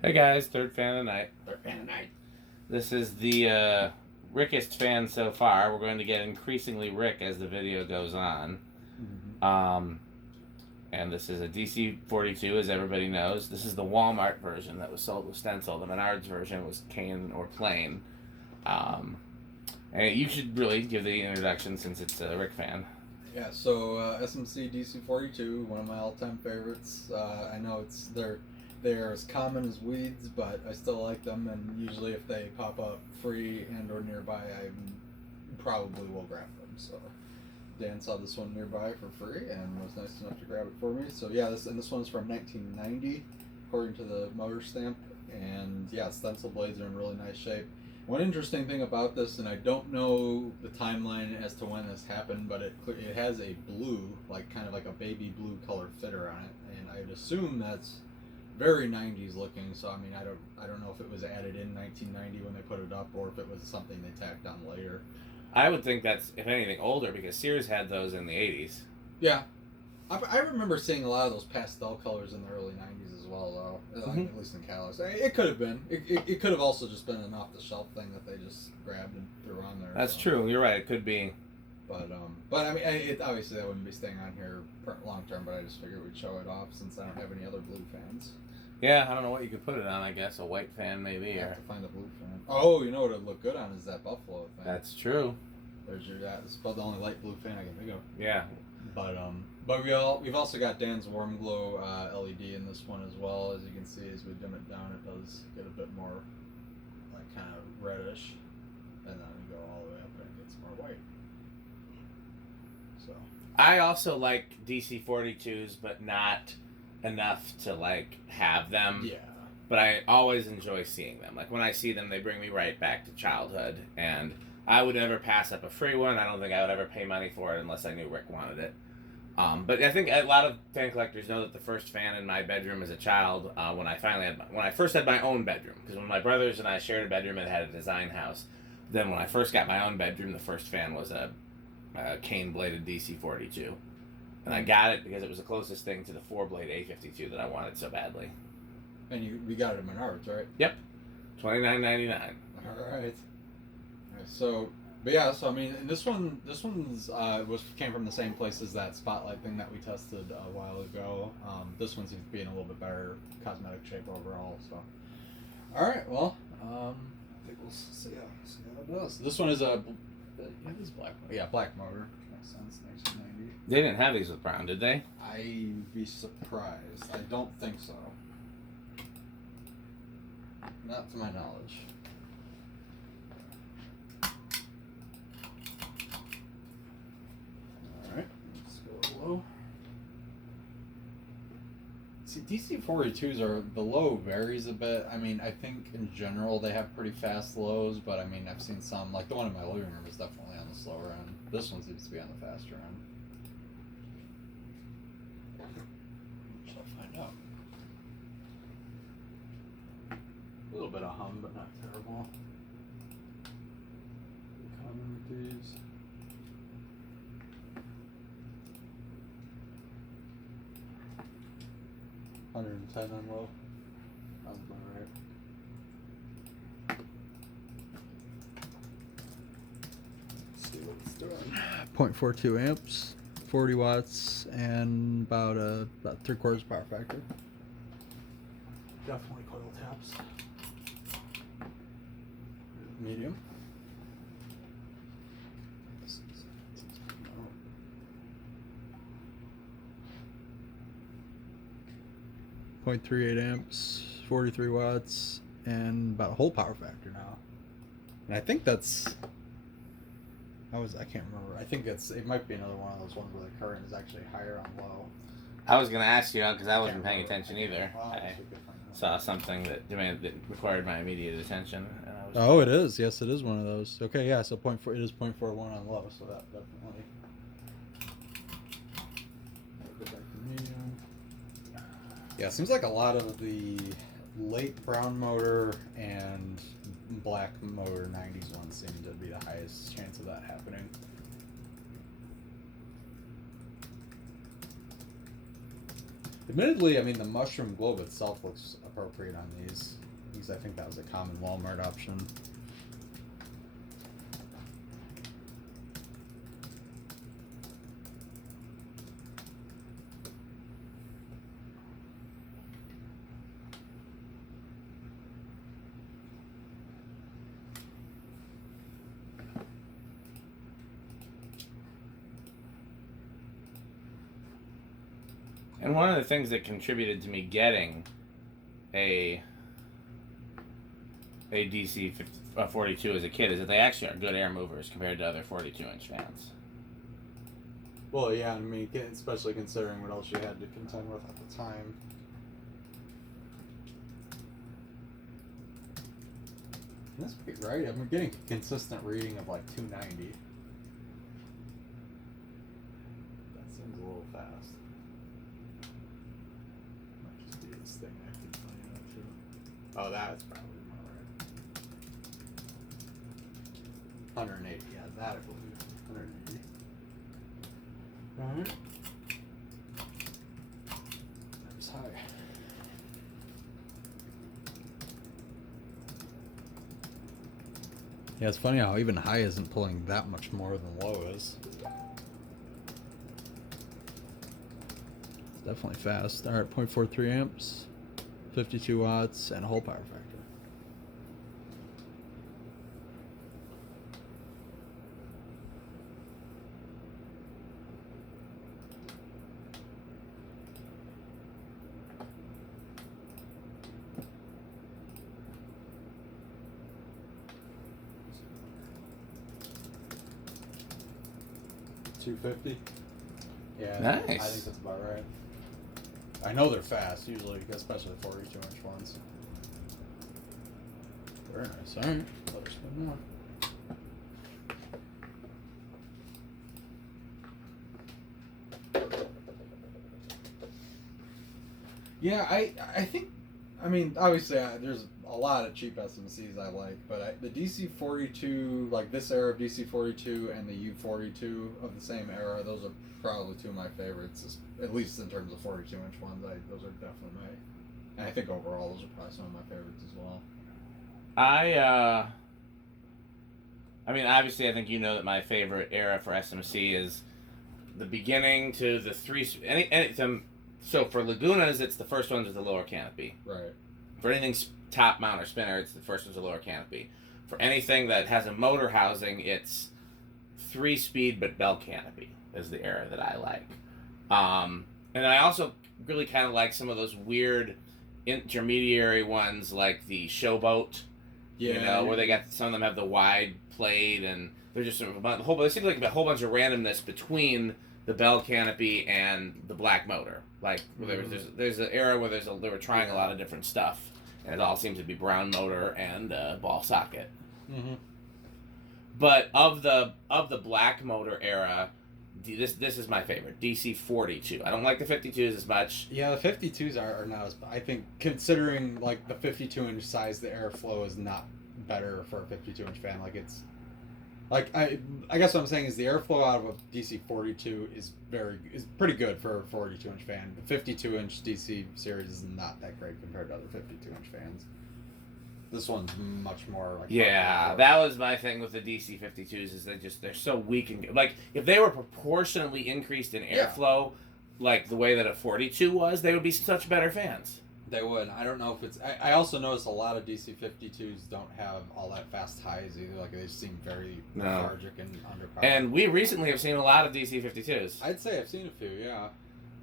Hey guys, third fan of the night. Third fan of the night. This is the Rickest fan so far. We're going to get increasingly Rick as the video goes on. Mm-hmm. And this is a DC42, as everybody knows. This is the Walmart version that was sold with stencil. The Menards version was cane or plain. And you should really give the introduction since it's a Rick fan. Yeah, so SMC DC42, one of my all-time favorites. I know they're as common as weeds, but I still like them, and usually if they pop up free and or nearby, I probably will grab them. So Dan saw this one nearby for free and was nice enough to grab it for me. So yeah, this one's from 1990, according to the motor stamp, and yeah, stencil blades are in really nice shape. One interesting thing about this, and I don't know the timeline as to when this happened, but it has a blue, kind of like a baby blue color fitter on it, and I'd assume that's very 90s looking. So I mean, I don't know if it was added in 1990 when they put it up, or if it was something they tacked on later. I would think that's, if anything, older because Sears had those in the 80s. Yeah, I remember seeing a lot of those pastel colors in the early 90s as well, though. At least in Calais. It could have been. It could have also just been an off-the-shelf thing that they just grabbed and threw on there. That's true. You're right. It could be. But I mean, obviously that wouldn't be staying on here long term. But I just figured we'd show it off since I don't have any other blue fans. Yeah, I don't know what you could put it on. I guess a white fan maybe. I have to find a blue fan. Oh, you know what would look good on is that buffalo thing. That's true. There's your that. It's about the only light blue fan I can think of. Yeah. But we've also got Dan's Warm Glow LED in this one as well. As you can see, as we dim it down, it does get a bit more kind of reddish, and then we go all the way up and it gets more white. So I also like DC42s, but not enough to have them. yeah. But I always enjoy seeing them. Like when I see them, they bring me right back to childhood, and I would never pass up a free one. I don't think I would ever pay money for it unless I knew Rick wanted it. But I think a lot of fan collectors know that the first fan in my bedroom as a child, when I first had my own bedroom, because when my brothers and I shared a bedroom, it had a design house. Then when I first got my own bedroom, the first fan was a cane-bladed DC42, and I got it because it was the closest thing to the 4-blade A52 that I wanted so badly. And we got it at Menards, right? Yep, $29.99. All right. So, but yeah, so I mean, and this one's came from the same place as that spotlight thing that we tested a while ago. This one seems to be in a little bit better cosmetic shape overall. So, all right, well, I think we'll see how it does. This one is it is black. Yeah, black motor. Makes sense. 1990. They didn't have these with brown, did they? I'd be surprised. I don't think so. Not to my knowledge. Low. See, DC42s the low varies a bit. I mean, I think in general they have pretty fast lows, but I mean, I've seen some, like the one in my living room is definitely on the slower end. This one seems to be on the faster end. Shall find out. A little bit of hum, but not terrible. Common with these. 110 on low. Sounds about right. Let's see what it's doing. 0.42 amps, 40 watts, and about 3/4 power factor. Definitely coil taps. Medium. 0.38 amps, 43 watts, and about a whole power factor now. And I think I can't remember. I think it might be another one of those ones where the current is actually higher on low. I was going to ask you because I wasn't paying attention either. Well, I saw something that required my immediate attention. And oh, it is. Yes, it is one of those. Okay, yeah. So 0.4. It is 0.41 on low. So that definitely. Go back to medium. Yeah, it seems like a lot of the late brown motor and black motor 90s ones seem to be the highest chance of that happening. Admittedly, I mean, the mushroom globe itself looks appropriate on these, because I think that was a common Walmart option. And one of the things that contributed to me getting a DC42 as a kid is that they actually are good air movers compared to other 42-inch fans. Well, yeah, I mean, especially considering what else you had to contend with at the time. That's pretty right. I'm getting a consistent reading of like 290. That seems a little fast. Might just be this thing I keep finding out too. Oh, that's probably more right. 180, yeah, that I believe. 180. Alright. That was high. Yeah, it's funny how even high isn't pulling that much more than low is. It's definitely fast. Alright, 0.43 amps, 52 watts, and a whole power factor. $250. Yeah, Nice. I think that's about right. I know they're fast, usually, especially the 42-inch ones. Very nice. All right, let her spin more. Yeah, I think, I mean, obviously, there's a lot of cheap SMCs I like, but the DC42, like this era of DC42 and the U42 of the same era, those are probably two of my favorites, at least in terms of 42-inch ones. Those are definitely and I think overall those are probably some of my favorites as well. I mean, obviously, I think you know that my favorite era for SMC is the beginning to the so for Lagunas, it's the first ones with the lower canopy. Right. For anything top mount or spinner, it's the first one's a lower canopy. For anything that has a motor housing, it's 3-speed but bell canopy is the era that I like. And I also really kind of like some of those weird intermediary ones like the Showboat. Yeah. You know, where they got some of them have the wide plate and they're just sort of there seems like a whole bunch of randomness between the bell canopy and the black motor. Like there's an era where they were trying a lot of different stuff, and it all seems to be brown motor and ball socket. Mm-hmm. But of the black motor era, this is my favorite, DC42. I don't like the 52s as much. Yeah, the 52s are not as. I think considering like the 52-inch size, the airflow is not better for a 52-inch fan. Like it's. Like I guess what I'm saying is the airflow out of a DC42 is pretty good for a 42-inch fan. The 52-inch DC series is not that great compared to other 52-inch fans. This one's much more like. Yeah, that was my thing with the DC52s is they're so weak and like if they were proportionally increased in airflow, like the way that a 42 was, they would be such better fans. They would. I don't know if it's. I also noticed a lot of DC52s don't have all that fast highs either. Like they seem very lethargic and underpowered. And we recently have seen a lot of DC52s. I'd say I've seen a few. Yeah.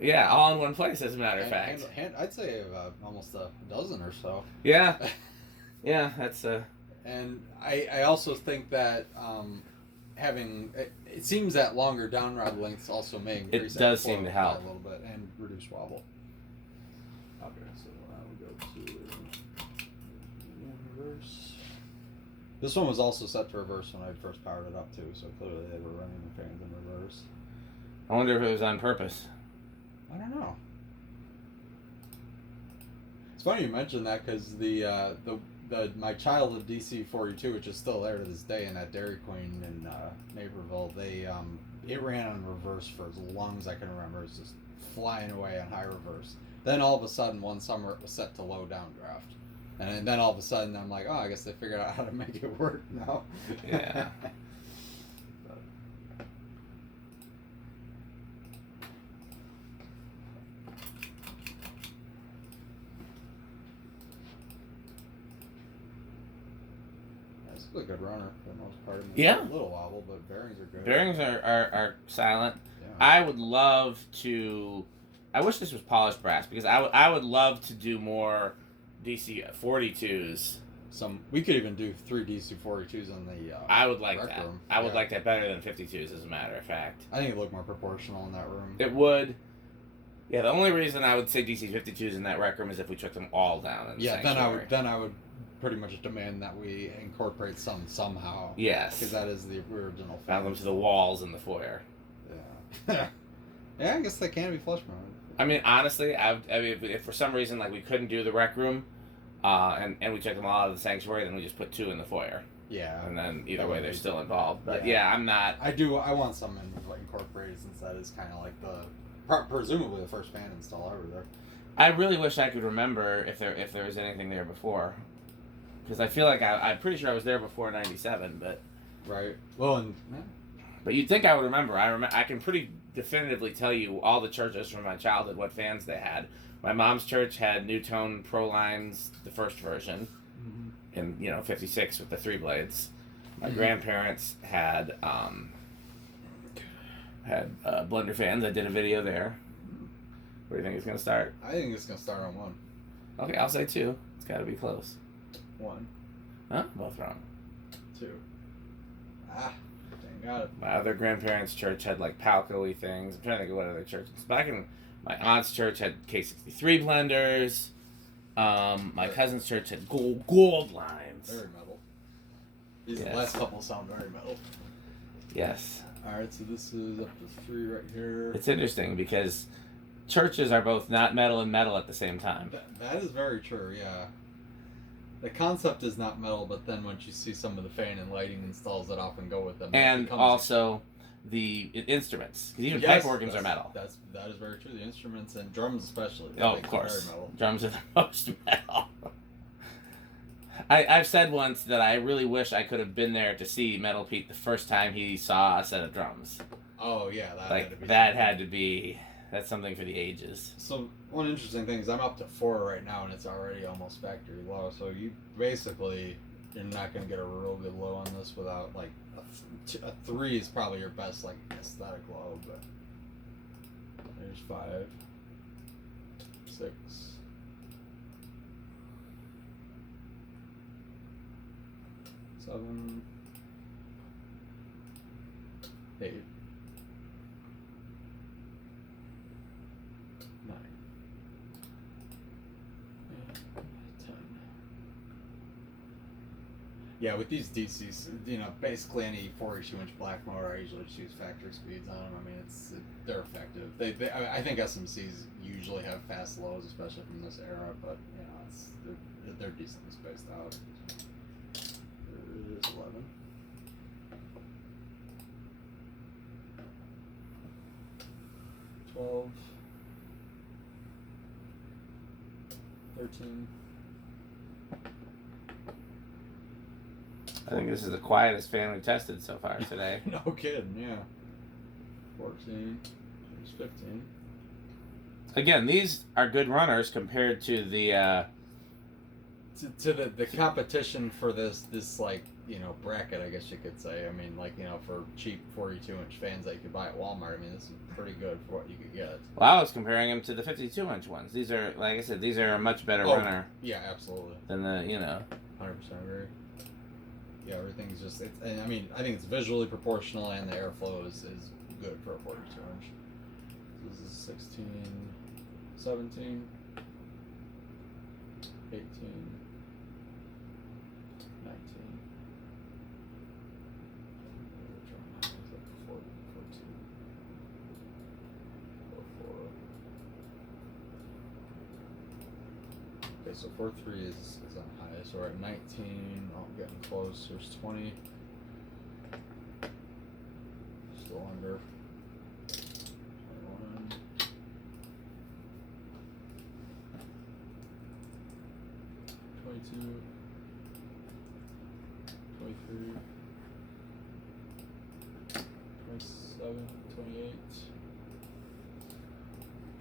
Yeah, all in one place, as a matter of fact. I'd say almost a dozen or so. Yeah. Yeah, that's And I also think that having it seems that longer down rod lengths also may increase. It does seem to help a little bit and reduce wobble. Okay, so now we go to reverse. This one was also set to reverse when I first powered it up too, so clearly they were running the fans in reverse. I wonder if it was on purpose. I don't know. It's funny you mentioned that because my childhood DC42, which is still there to this day in that Dairy Queen in Naperville, it ran on reverse for as long as I can remember. It's just flying away on high reverse. Then all of a sudden, one summer it was set to low downdraft. And then all of a sudden, I'm like, oh, I guess they figured out how to make it work now. Yeah. It's a good runner for the most part. I mean, Yeah. A little wobble, but bearings are good. Bearings are silent. Yeah. I would love to. I wish this was polished brass because I would love to do more DC42s. We could even do 3 DC42s on the. I would like rec that. room. I would Yeah. like that better than 52s, as a matter of fact. I think it'd look more proportional in that room. It would. Yeah, the only reason I would say DC52s in that rec room is if we took them all down. In the sanctuary. then I would pretty much demand that we incorporate some somehow. Yes. Because that is the original. Found them to the walls in the foyer. Yeah. Yeah, I guess they can be flush mounted. I mean, honestly, I mean, if for some reason like we couldn't do the rec room, and we took them all out of the sanctuary, then we just put 2 in the foyer. Yeah. And then either way, they're still involved. But Yeah. I'm not. I want some incorporated since that is kind of like presumably the first fan install ever there. I really wish I could remember if there was anything there before, because I feel like I'm pretty sure I was there before '97, but. Right. Well, and. Yeah. But you'd think I would remember. I can pretty definitively tell you all the churches from my childhood, what fans they had. My mom's church had Newtone Pro Lines, the first version, in 56 with the 3 blades. My grandparents had blender fans. I did a video there. Where do you think it's gonna start? I think it's gonna start on 1. Okay, I'll say 2. It's got to be close. 1. Huh? Both wrong. 2. Ah. Got it. My other grandparents' church had like Palco-y things. I'm trying to think of what other churches. My aunt's church had K63 blenders. My cousin's church had gold lines. Very metal. These Yes. last couple sound very metal. Yes. Alright, so this is up to 3 right here. It's interesting because churches are both not metal and metal at the same time. That is very true, yeah. The concept is not metal, but then once you see some of the fan and lighting installs that often go with them, And also the instruments, because even pipe organs are metal. That is very true. The instruments and drums especially. Oh, of course. Drums are the most metal. I've said once that I really wish I could have been there to see Metal Pete the first time he saw a set of drums. Oh yeah, That's something for the ages. So one interesting thing is I'm up to 4 right now, and it's already almost factory low. So you're not going to get a real good low on this without like a 3 is probably your best like aesthetic low. But there's 5, 6, 7, 8. 9, 10. Yeah, with these DCs, basically any 42-inch black motor, I usually choose factory speeds on them. I mean, they're effective. I think SMCs usually have fast lows, especially from this era, but they're decently spaced out. It is 11. 12. 13. I think this is the quietest fan we've tested so far today. No kidding, yeah. 14. There's 15. Again, these are good runners compared to the to the competition for this like bracket, I guess you could say. I mean, like for cheap 42-inch fans that you could buy at Walmart. I mean, this is pretty good for what you could get. Well, I was comparing them to the 52-inch ones. These are, like I said, these are a much better runner. Yeah, absolutely. Than the 100% agree. Yeah, everything's just and I mean, I think it's visually proportional, and the airflow is good for a 42-inch. This is 16, 17, 18. 19. Okay, so 4.3 is on high. So we're at 19. Oh, I'm getting close. There's 20. Still under. 21. 22, 23, 27, 28.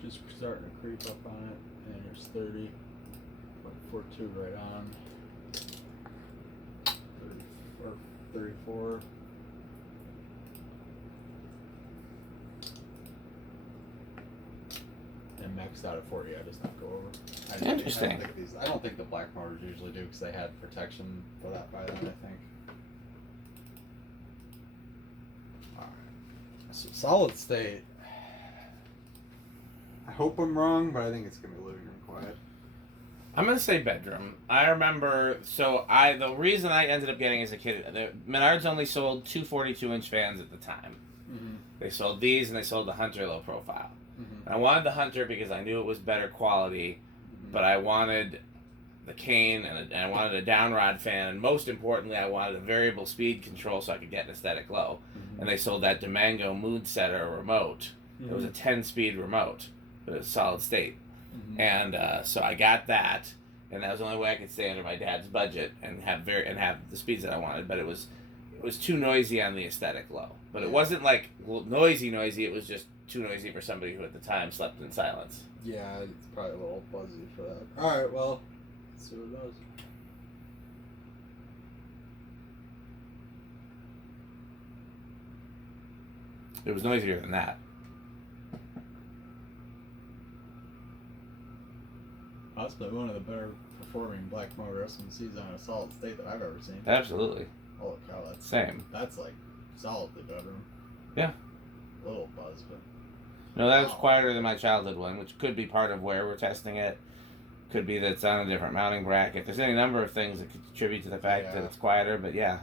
Just starting to creep up on it. And there's 30.42 right on. 34. And maxed out at 40. I just not go over. Interesting. I don't think the black motors usually do because they had protection for that by then, I think. Alright. So solid state. I hope I'm wrong, but I think it's going to be living room quiet. I'm gonna say bedroom. I remember. The reason I ended up getting as a kid, Menards only sold two 42-inch fans at the time. Mm-hmm. They sold these and they sold the Hunter low profile. Mm-hmm. And I wanted the Hunter because I knew it was better quality, but I wanted the cane and I wanted a downrod fan, and most importantly, I wanted a variable speed control so I could get an aesthetic low. Mm-hmm. And they sold that Domingo Mood Setter remote. Mm-hmm. It was a 10-speed remote. It was solid state. Mm-hmm. And so I got that, and that was the only way I could stay under my dad's budget and have the speeds that I wanted. But it was too noisy on the aesthetic low. But it wasn't like noisy. It was just too noisy for somebody who at the time slept in silence. Yeah, it's probably a little buzzy for that. All right, well, let's see what it does. It was noisier than that. Possibly one of the better performing black motor SMCs on a solid state that I've ever seen. Absolutely. Holy cow, that's like solidly bedroom. Yeah. A little buzz, but No, that was quieter than my childhood one, which could be part of where we're testing it. Could be that it's on a different mounting bracket. There's any number of things that could contribute to the fact that it's quieter, but yeah.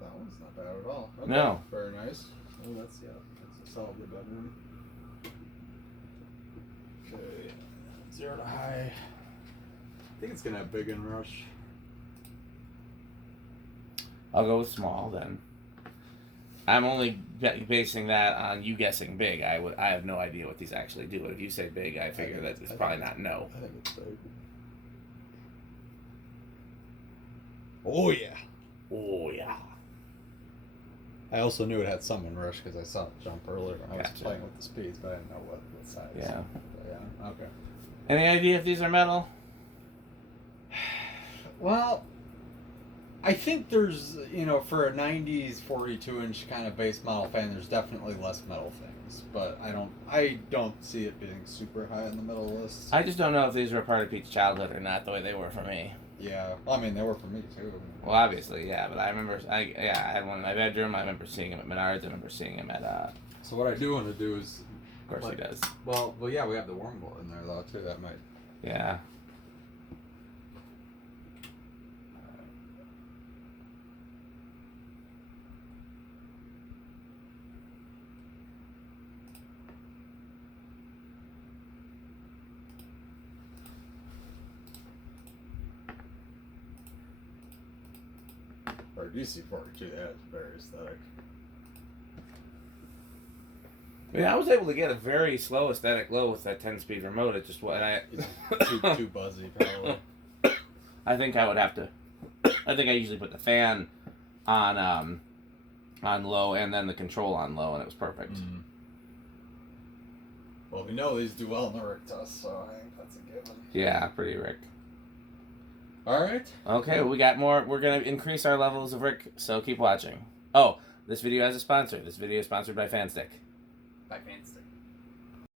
That one's not bad at all. Okay. No. Very nice. Oh, that's a solidly bedroom. Okay. 0 to high. I think it's gonna have big inrush. I'll go with small then. I'm only basing that on you guessing big. I have no idea what these actually do. But if you say big, I figure that it's probably not no. I think it's big. Oh yeah. Oh yeah. I also knew it had some inrush because I saw it jump earlier. I was Gotcha. playing with the speeds, but I didn't know what size. Yeah. But yeah. Okay. Any idea if these are metal? Well, I think there's, for a 90s 42-inch kind of base model fan, there's definitely less metal things. But I don't see it being super high in the middle list. I just don't know if these were a part of Pete's childhood or not, the way they were for me. Yeah. Well, I mean, they were for me, too. Well, obviously, yeah. But I remember, I had one in my bedroom. I remember seeing him at Menards. I remember seeing him at, So what I do want to do is... Of course he does. Well, yeah, we have the worm bolt in there, though, too. That might... Yeah. Or DC42, that is very aesthetic. I mean, I was able to get a very slow aesthetic low with that 10-speed remote. It just It's too buzzy, probably. I think I would have to. I think I usually put the fan on low and then the control on low, and it was perfect. Mm. Well, we know these do well in the Rick test, so I think that's a given. Yeah, pretty Rick. All right. Okay, we got more. We're gonna increase our levels of Rick, so keep watching. Oh, this video has a sponsor. This video is sponsored by Fanstick. By Fanstick.